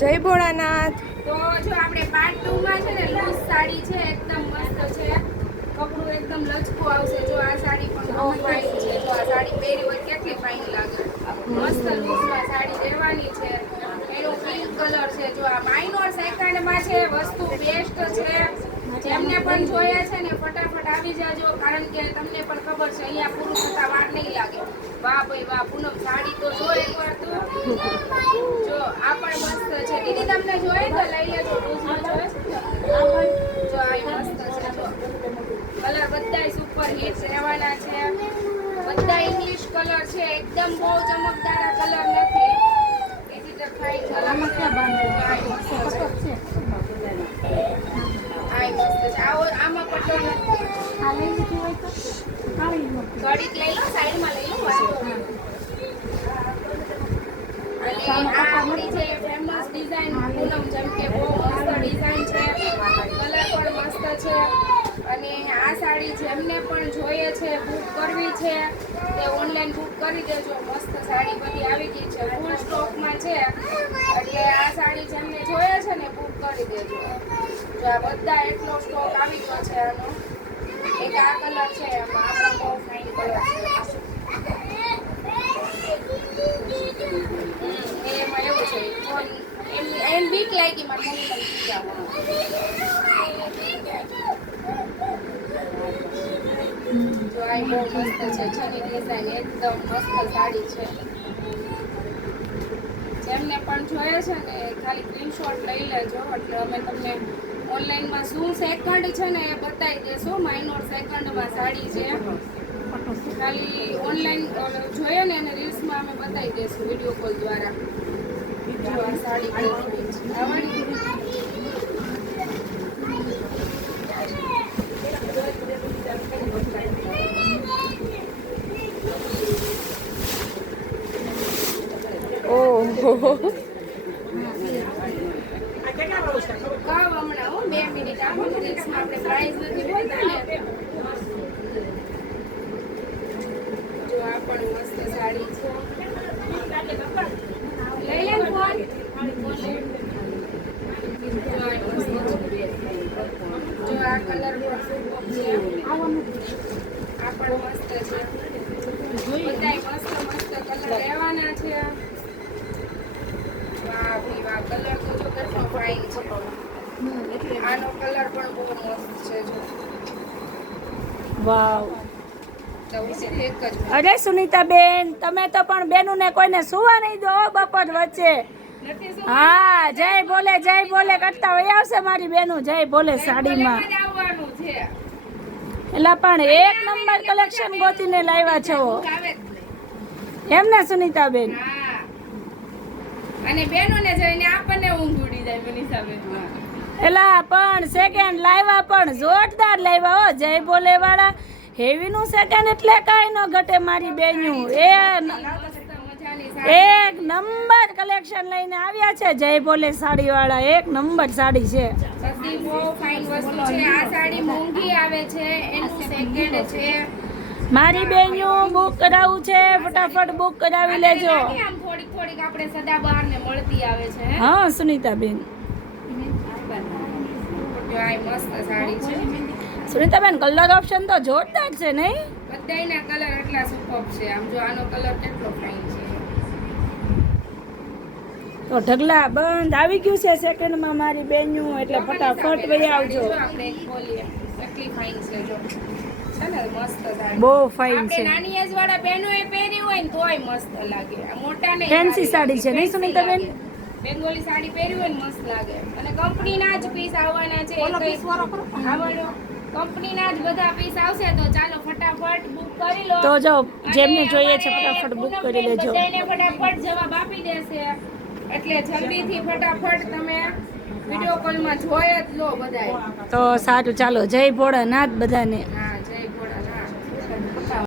જય ભોળાનાથ. તો જો આપણે પાર્ટ 2 માં છે ને લૂઝ સાડી છે, એકદમ મસ્ત છે, કપડું એકદમ લચકું આવશે. જો આ સાડી પણ બહુ ફાઇન છે. જો આ સાડી પહેરી હોય કેટલી ફાઇન લાગે. મસ્ત લૂઝમાં સાડી લેવાની છે. એનો પિંક કલર છે. જો આ માઇનોર સેકન્ડમાં છે, વસ્તુ બેસ્ટ છે. જેમને પણ જોયા છે ને ફટાફટ આવી જાજો, કારણ કે તમને પણ ખબર છે અહીંયા પૂરું થતા વાર નહીં લાગે. વાહ ભાઈ વાહ, પૂનમ સાડી તો જો એકવાર તો જો આ પણ મસ્ત છે. દીદી તમને જોઈએ તો લઈ લેજો. લૂઝમાં જોઈએ છે જો આ મસ્ત છે. જો કલર બધાય સુપર હિટ રહેવાના છે. બધા ઇંગ્લિશ કલર છે, એકદમ બહુ ચમકદાર કલર નથી. ડિજિટલ ફાઇન કલર છે. આમાં પટ્ટો નથી. ઘડીક લઈ લો, સાઈડમાં લઈ લો. અને આ આપણી જે ફેમસ ડિઝાઇન પૂનમ, જેમ કે બહુ મસ્ત ડિઝાઇન છે, કલર પણ મસ્ત છે. અને આ સાડી જેમને પણ જોઈએ છે, બુક કરવી છે તે ઓનલાઈન બુક કરી દેજો. મસ્ત સાડી બધી આવી ગઈ છે, ફૂલ સ્ટોકમાં છે. એટલે આ સાડી જેમને જોઈએ છે ને બુક કરી દેજો. જો આ બધા એટલો સ્ટોક આવી ગયો છે આનો. એક આ કલર છે, એમાં આ પણ બહુ ફાઇન કલર છે. એમાં એવું છે એમ બીક લાગી મારી મમ્મી મને જો આ બહુ મસ્ત છે. છની ડિઝાઇન એકદમ મસ્ત સાડી છે. જેમને પણ જોઈએ છે ને ખાલી સ્ક્રીનશોટ લઈ લેજો, એટલે અમે તમને ઓનલાઈનમાં શું સેકન્ડ છે ને એ બતાવી દેશું. માઇનોર સેકન્ડમાં સાડી છે, ખાલી ઓનલાઈન જોઈએ ને એને રીલ્સમાં અમે બતાવી દઈશું વિડીયો કોલ દ્વારા. જો આ સાડી આવવાની હમણાં 2 મિનિટ આપો. રીલ્સમાં આપણે પ્રાઇસ નથી બોલતા ને. જો આ પણ મસ્ત સાડી છે. લઈ લે ફોન. જો આ કલર પણ સુપર છે. આ પણ મસ્ત છે. બધાય મસ્ત મસ્ત કલર લેવાના છે. વાહ ભાઈ વાહ, કલર તો જો કેટલો ફાઇન છે. આનો કલર પણ બહુ મસ્ત છે. જો વાવ. એક જ અરે સુનીતાબેન, તમે તો પણ બેનુને કોઈને સુવા નહીં દો બપોર વચ્ચે. હા, જય બોલે કરતા હોય આવશે મારી બેનું. જય બોલે સાડીમાં આવવાનું છે. એલા પણ એક નંબર કલેક્શન ગોતીને લાવ્યા છો એમ ને સુનીતાબેન? હા, અને બેનોને જોઈને આપણને ઊંઘ ઉડી જાય મનીષાબેન. એલા પણ સેકન્ડ લાવ્યા પણ જોરદાર લાવ્યા હો. જય બોલે વાળા હેવી નું સેકન્ડ એટલે કાઈ ન ઘટે મારી બેન્યું. એક નંબર કલેક્શન લઈને આવ્યા છે જય બોલે સાડી વાળા. એક નંબર સાડી છે, બધી બહુ ફાઇન વસ્તુ છે. આ સાડી મોંઘી આવે છે, એનું સેકન્ડ છે. મારી બેન્યું બુક કરાવવું છે, ફટાફટ બુક કરાવી લેજો. આમ થોડીક થોડીક આપણે સદાબહાર ને મળતી આવે છે. હા સુનીતાબેન, જો આ મસ્ત સાડી છે. સુનીતાબેન કલર ઓપ્શન તો જોરદાર છે નહીં? બધાયના કલર એટલા સુપર છે. આમ જો આનો કલર કેટલો ફાઇન છે. તો ઢગલા બંધ આવી ગયું છે સેકન્ડમાં મારી બેન્યું, એટલે ફટાફટ વહી આવજો. આપણે બોલીએ કેટલી ફાઇન છે. જો છે ને મસ્ત સાડી, બહુ ફાઇન છે. નાની એજ વાળા બહેનોએ પહેરી હોય ને તોય મસ્ત લાગે. આ મોટા ને ફેન્સી સાડી છે નહીં સુનીતાબેન? બેંગોલી સાડી પહેરી હોય ને મસ્ત લાગે. અને કંપનીના જ પીસ આવવાના છે. કંપનીના જ બધા પીસ આવશે. તો ચાલો ફટાફટ બુક કરી લો. તો જો જેમને જોઈએ છે ફટાફટ બુક કરી લેજો. બધાને ફટાફટ જવાબ આપી દેશે, એટલે જલ્દીથી ફટાફટ તમે વિડીયો કોલમાં જોઈ જ લો બધાય. તો સારું, ચાલો જય ભોળાનાથ બધાને.